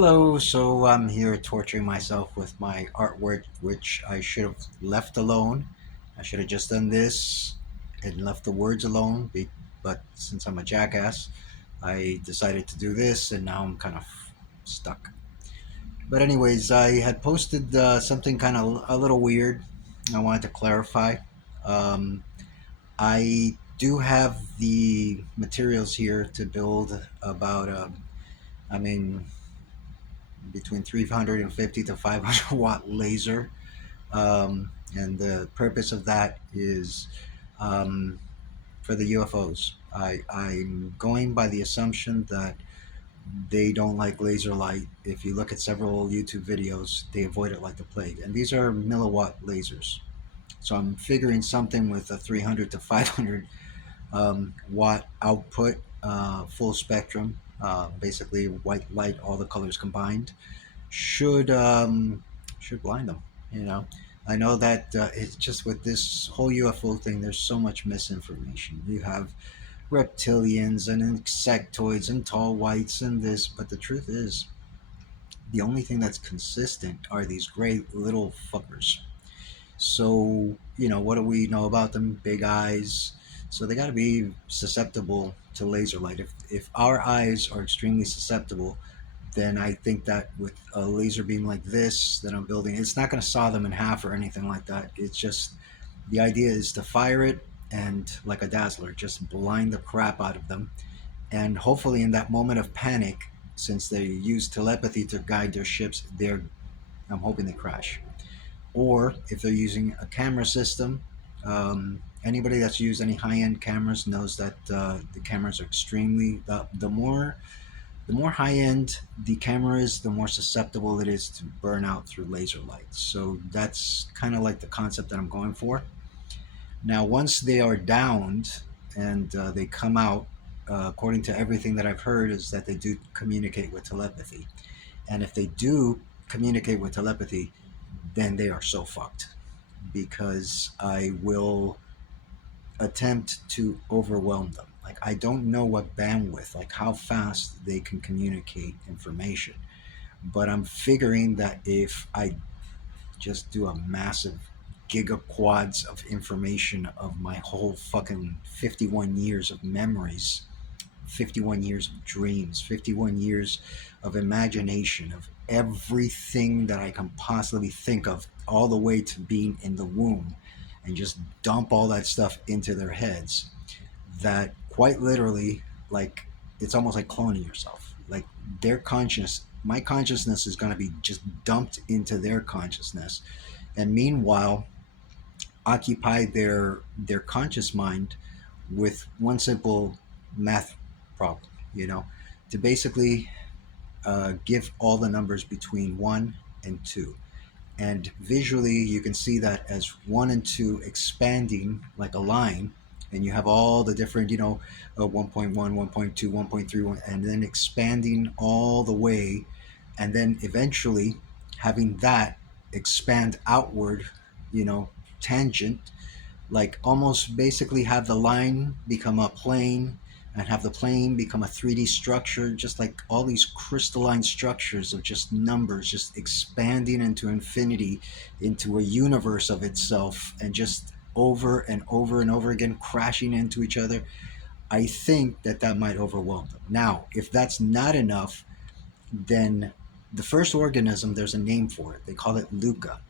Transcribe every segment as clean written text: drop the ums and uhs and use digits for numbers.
Hello, so I'm here torturing myself with my artwork, which I should have left alone. I should have just done this and left the words alone, but since I'm a jackass, I decided to do this, and now I'm kind of stuck. But anyways, I had posted something kind of a little weird. I wanted to clarify. Um, I do have the materials here to build about, I mean, between 350 to 500 watt laser. And the purpose of that is um, for the UFOs. I'm going by the assumption that they don't like laser light. If you look at several YouTube videos, they avoid it like the plague. And these are milliwatt lasers. So I'm figuring something with a 300 to 500 watt output, full spectrum, basically white light, all the colors combined, should should blind them. You know, I know that it's just with this whole UFO thing. There's so much misinformation. You have reptilians and insectoids and tall whites and this, but the truth is, the only thing that's consistent are these gray little fuckers. So what do we know about them? Big eyes. So they got to be susceptible to laser light. If our eyes are extremely susceptible, then I think that with a laser beam like this that I'm building, it's not going to saw them in half or anything like that. It's just the idea is to fire it and, like a dazzler, just blind the crap out of them. And hopefully, in that moment of panic, since they use telepathy to guide their ships, I'm hoping they crash. Or if they're using a camera system, anybody that's used any high-end cameras knows that the cameras are extremely the more high end the camera is, the more susceptible it is to burn out through laser light. So that's kind of like the concept that I'm going for. Now, once they are downed and they come out, according to everything that I've heard, is that they do communicate with telepathy. And if they do communicate with telepathy, then they are so fucked because I will attempt to overwhelm them. Like, I don't know what bandwidth, like how fast they can communicate information, but I'm figuring that if I just do a massive gigaquads of information of my whole fucking 51 years of memories, 51 years of dreams, 51 years of imagination, of everything that I can possibly think of, all the way to being in the womb, and just dump all that stuff into their heads, that quite literally, like, it's almost like cloning yourself. Like, their conscious, my consciousness is going to be just dumped into their consciousness, and meanwhile occupy their conscious mind with one simple math problem, you know, to basically give all the numbers between 1 and 2. And visually, you can see that as 1 and 2 expanding like a line, and you have all the different, 1.1, 1.2, 1.3, and then expanding all the way, and then eventually having that expand outward, you know, tangent, like almost basically have the line become a plane and have the plane become a 3D structure, just like all these crystalline structures of just numbers just expanding into infinity, into a universe of itself, and just over and over and over again crashing into each other. I think that that might overwhelm them. Now, if that's not enough, then the first organism, there's a name for it. They call it Luca.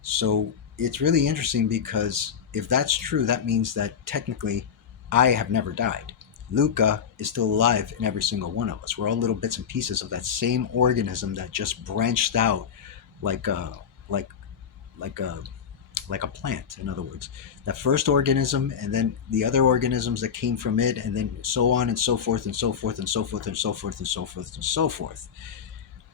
So it's really interesting because if that's true, that means that technically I have never died. Luca is still alive in every single one of us. We're all little bits and pieces of that same organism that just branched out like a like like a like a plant, in other words. That first organism, and then the other organisms that came from it, and then so on and so forth and so forth and so forth and so forth and so forth and so forth.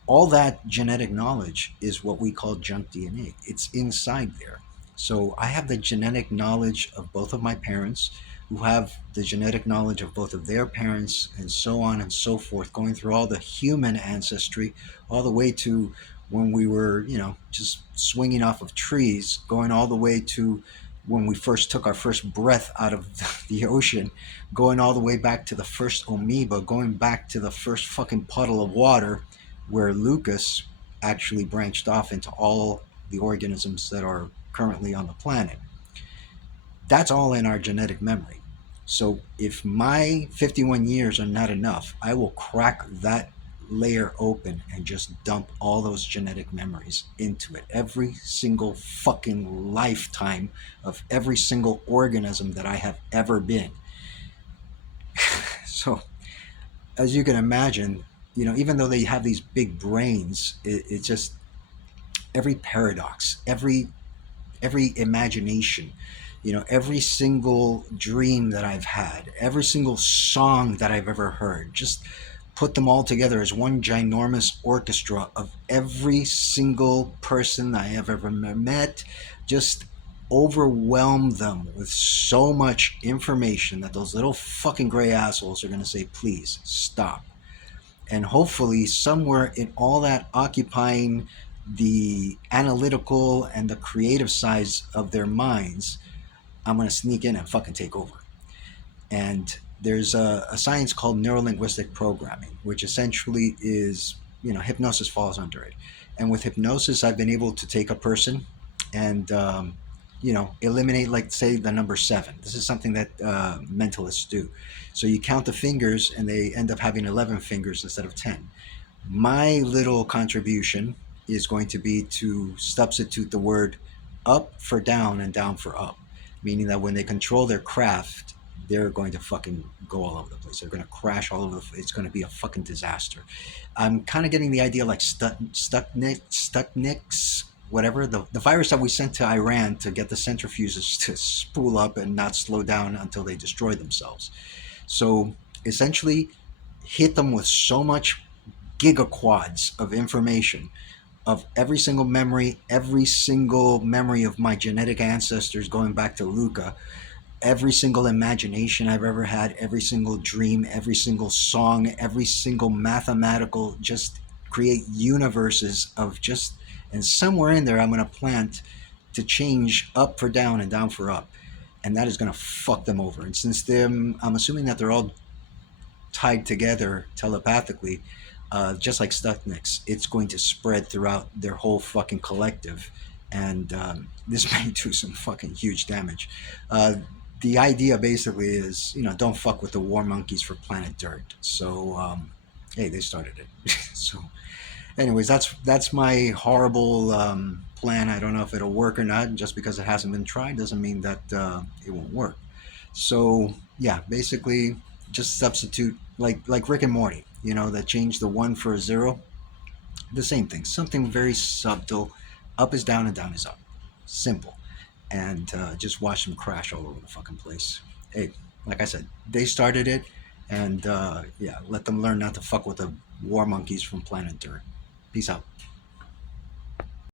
All that genetic knowledge is what we call junk DNA. It's inside there. So I have the genetic knowledge of both of my parents, who have the genetic knowledge of both of their parents, and so on and so forth, going through all the human ancestry, all the way to when we were, just swinging off of trees, going all the way to when we first took our first breath out of the ocean, going all the way back to the first amoeba, going back to the first fucking puddle of water, where Lucas actually branched off into all the organisms that are currently on the planet. That's all in our genetic memory. So if my 51 years are not enough, I will crack that layer open and just dump all those genetic memories into it. Every single fucking lifetime of every single organism that I have ever been. So, as you can imagine, even though they have these big brains, it just every paradox, every imagination, every single dream that I've had, every single song that I've ever heard, just put them all together as one ginormous orchestra of every single person I have ever met, just overwhelm them with so much information that those little fucking gray assholes are going to say, please stop. And hopefully, somewhere in all that occupying the analytical and the creative sides of their minds, I'm going to sneak in and fucking take over. And there's a science called neurolinguistic programming, which essentially is, hypnosis falls under it. And with hypnosis, I've been able to take a person and, eliminate, like, say, the number seven. This is something that mentalists do. So you count the fingers and they end up having 11 fingers instead of 10. My little contribution is going to be to substitute the word up for down and down for up, meaning that when they control their craft, they're going to fucking go all over the place. They're going to crash all over it's going to be a fucking disaster. I'm kind of getting the idea like Stuxnet, whatever, the virus that we sent to Iran to get the centrifuges to spool up and not slow down until they destroy themselves. So essentially, hit them with so much gigaquads of information of every single memory of my genetic ancestors going back to Luca, every single imagination I've ever had, every single dream, every single song, every single mathematical, just create universes of just, and somewhere in there I'm going to plant to change up for down and down for up. And that is going to fuck them over. And since I'm assuming that they're all tied together telepathically, just like Stuxnet, it's going to spread throughout their whole fucking collective, and this may do some fucking huge damage. The idea basically is, don't fuck with the war monkeys for planet Dirt. So, hey, they started it. So, anyways, that's my horrible plan. I don't know if it'll work or not. Just because it hasn't been tried doesn't mean that it won't work. So, yeah, basically, just substitute like Rick and Morty. That changed the one for a zero. The same thing. Something very subtle. Up is down and down is up. Simple. And just watch them crash all over the fucking place. Hey, like I said, they started it, and yeah, let them learn not to fuck with the war monkeys from planet Dirt. Peace out.